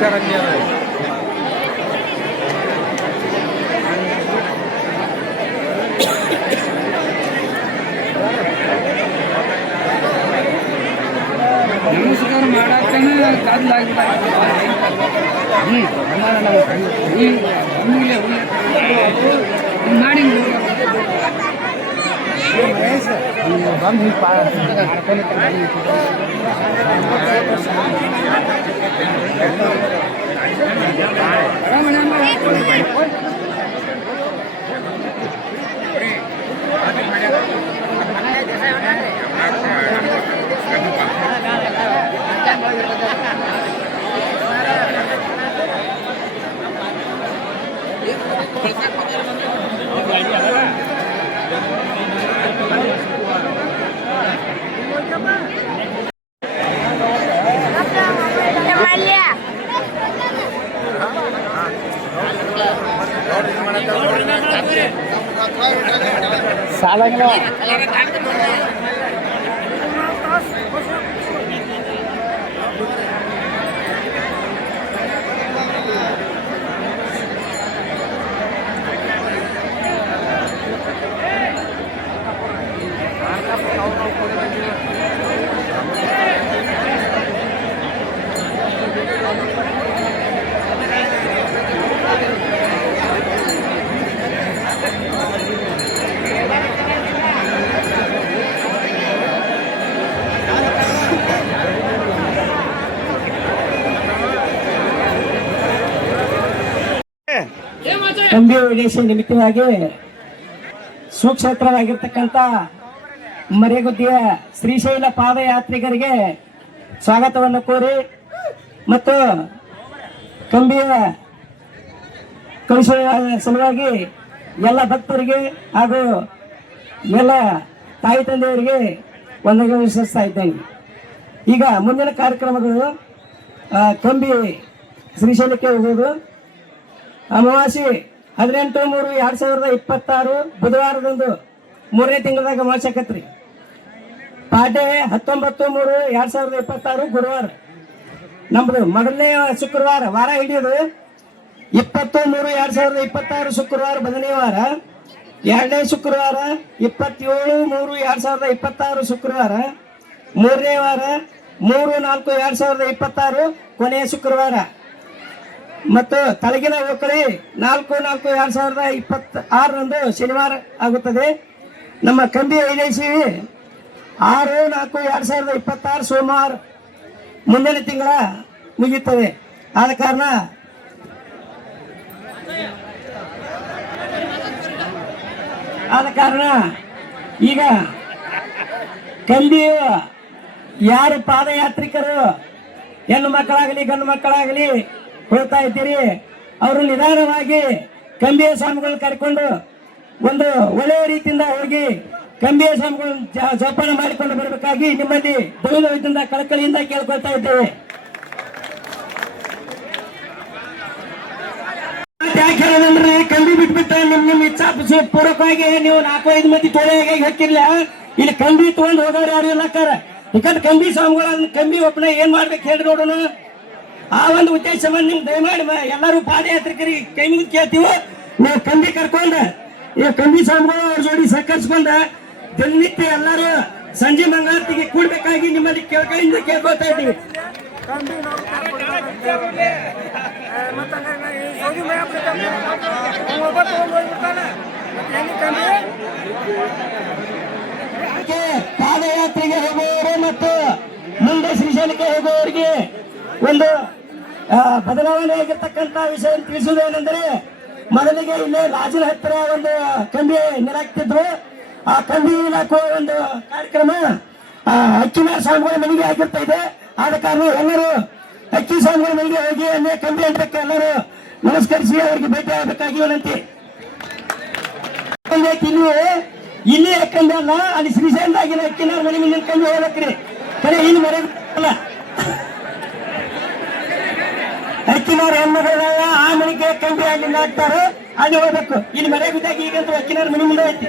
ನಮಸ್ಕಾರ ಮಾಡಾಕನ ಕಾದ್ಲಾಗಿಲ್ಲ ಮಾಡಿ ಬಂದು ಸಾಲಾಗಿಲ್ಲ ಕಂಬಿ ವಿದೇಶಿ ನಿಮಿತ್ತವಾಗಿ ಸುಕ್ಷೇತ್ರವಾಗಿರ್ತಕ್ಕಂಥ ಮರೆಗುದ್ದಿಯ ಶ್ರೀಶೈಲ ಪಾದಯಾತ್ರಿಗರಿಗೆ ಸ್ವಾಗತವನ್ನು ಕೋರಿ ಮತ್ತು ಕಂಬಿಯ ಕಳಿಸುವ ಸಲುವಾಗಿ ಎಲ್ಲ ಭಕ್ತರಿಗೆ ಹಾಗೂ ಎಲ್ಲ ತಾಯಿ ತಂದೆಯವರಿಗೆ ವಂದನೆಗಳನ್ನು ವಿಶ್ವಸಿಸ್ತಾ ಇದ್ದೇನೆ. ಈಗ ಮುಂದಿನ ಕಾರ್ಯಕ್ರಮಗಳು ಕಂಬಿ ಶ್ರೀಶೈಲಕ್ಕೆ ಹೋಗುವುದು ಅಮಾವಾಸ್ಯೆ 18/3/2026 ಬುಧವಾರದಂದು 3ನೇ ತಿಂಗಳದಾಗ ಅಮಾವಾಸ್ಯಕತ್ರಿ. ಪಾಡ್ಯ 19/3/2026 ಗುರುವಾರ. ನಮ್ದು ಮೊದಲನೇ ಶುಕ್ರವಾರ ವಾರ ಹಿಡಿಯೋದು 20/3/2026 ಶುಕ್ರವಾರ ಮೊದಲನೇ ವಾರ. 2ನೇ ಶುಕ್ರವಾರ 27/3/2026 ಶುಕ್ರವಾರ. 3ನೇ ವಾರ 3/4/2026 ಕೊನೆಯ ಶುಕ್ರವಾರ. ಮತ್ತು ತಳಗಿನ ಓಕಳಿ 4/4/2026 ಶನಿವಾರ ಆಗುತ್ತದೆ. ನಮ್ಮ ಕಂಬಿ ಐದೇಶಿ 6/4/2026 ಸೋಮವಾರ ಮುಂದಿನ ತಿಂಗಳ ಮುಗಿಯುತ್ತದೆ. ಆದ ಕಾರಣ ಈಗ ಕಂಬಿ ಯಾರು ಪಾದಯಾತ್ರಿಕರು ಹೆಣ್ಣು ಮಕ್ಕಳಾಗಲಿ ಗಂಡು ಮಕ್ಕಳಾಗಲಿ ಹೋಗ್ತಾ ಇದ್ದೀರಿ, ಅವರು ನಿಧಾನವಾಗಿ ಕಂಬಿಯ ಸ್ವಾಮಿಗಳನ್ನ ಕರ್ಕೊಂಡು ಒಂದು ಒಳ್ಳೆಯ ರೀತಿಯಿಂದ ಹೋಗಿ ಕಂಬಿಯ ಸ್ವಾಮಿಗಳನ್ನ ಜೋಪಾನ ಮಾಡಿಕೊಂಡು ಬರಬೇಕಾಗಿ ನಿಮ್ಮಲ್ಲಿ ದೈವದಿಂದ ಕಳಕಳಿಯಿಂದ ಕೇಳ್ಕೊಳ್ತಾ ಇದ್ದೇವೆ. ಯಾಕೆ ಹೇಳೋದಂದ್ರೆ ಕಂಬಿ ಬಿಟ್ಬಿಟ್ಟ ನಿಮ್ಮ ಇಚ್ಛಾ ಪೂರ್ವಕವಾಗಿ ನೀವು 4-5 ಮಂದಿ ತೋಳೆಯಾಗಿ ಹಾಕಿರ್ಲ. ಇಲ್ಲಿ ಕಂಬಿ ತಗೊಂಡು ಹೋಗೋರು ಯಾರು ಇಲ್ಲಕ್ಕಾರ. ಯಾಕಂದ್ರೆ ಕಂಬಿ ಸ್ವಾಮಿಗಳ ಕಂಬಿ ಒಬ್ಬನ ಏನ್ ಮಾಡ್ಬೇಕು ಹೇಳಿ ನೋಡೋಣ. ಆ ಒಂದು ಉದ್ದೇಶವನ್ನು ನಿಮ್ಗೆ ದಯಮಾಡಿ ಎಲ್ಲರೂ ಪಾದಯಾತ್ರಿಕರಿಗೆ ಕೈ ಮುಗಿದು ಕೇಳ್ತೀವಿ. ನೀವು ಕಂಬಿ ಕರ್ಕೊಂಡ ಈ ಕಂಬಿ ಸ್ವಾಮಿಗಳು ಅವ್ರ ಜೋಡಿ ಸಹಕರಿಸ್ಕೊಂಡ ದಿನನಿತ್ಯ ಎಲ್ಲರೂ ಸಂಜೆ ಮಂಗಳಾರತಿಗೆ ಕೂಡ್ಬೇಕಾಗಿ ನಿಮ್ಮಲ್ಲಿ ಕೆಳಕಳಿಂದ ಕೇಳ್ಕೊಳ್ತಾ ಇದ್ದೀವಿ. ಪಾದಯಾತ್ರೆಗೆ ಹೋಗುವವರು ಮತ್ತು ಮುಂದೆ ಶ್ರೀಶೈಲಕ್ಕೆ ಹೋಗುವವರಿಗೆ ಒಂದು ಬದಲಾವಣೆ ಆಗಿರ್ತಕ್ಕಂಥ ವಿಷಯ ತಿಳಿಸುವುದೇನೆಂದರೆ, ಮೊದಲಿಗೆ ಇಲ್ಲಿ ರಾಜನ ಹತ್ತಿರ ಒಂದು ಕಂಬಿ ನೆಲಾಕ್ತಿದ್ರು. ಆ ಕಂಬಿ ಹಾಕುವ ಒಂದು ಕಾರ್ಯಕ್ರಮ ಅಕ್ಕಿನ ಸ್ವಾಮಿಗಳ ಮನೆಗೆ ಆಗಿರ್ತಾ ಇದೆ. ಆದ ಕಾರಣ ಎಲ್ಲರೂ ಅಕ್ಕಿ ಸ್ವಾಮಿಗಳ ಮನೆಗೆ ಹೋಗಿ ಅಲ್ಲೇ ಕಂಬಿ ಅಂತಕ್ಕೆ ಎಲ್ಲರೂ ನಮಸ್ಕರಿಸಿ ಅವರಿಗೆ ಭೇಟಿ ಆಗಬೇಕಾಗಿ ವಿನಂತಿ. ಇಲ್ಲಿ ಕಂಬಿ ಅಲ್ಲ, ಅಲ್ಲಿ ಶ್ರೀಶೈಲದಾಗಿನ ಅಕ್ಕಿನ ಮನೆ ಮುಂದಿನ ಕಂಬಿ ಹೋಗ್ಬೇಕ್ರಿ. ಕಡೆ ಇಲ್ಲಿ ಮರೆಯಲ್ಲ ಅಕ್ಕಿನವ್ರ ಹೆಣ್ಮಗಳ ಆ ಮನೆಗೆ ಕಂಬಿ ಅಲ್ಲಿ ಹಾಕ್ತಾರೆ, ಅಲ್ಲಿ ಹೋಗ್ಬೇಕು. ಇಲ್ಲಿ ಮರೆ ಬಿದ್ದಾಗ ಈಗಂತೂ ಅಕ್ಕಿನವ್ರ ಮನೆ ಮುಂದೆ ಐತಿ.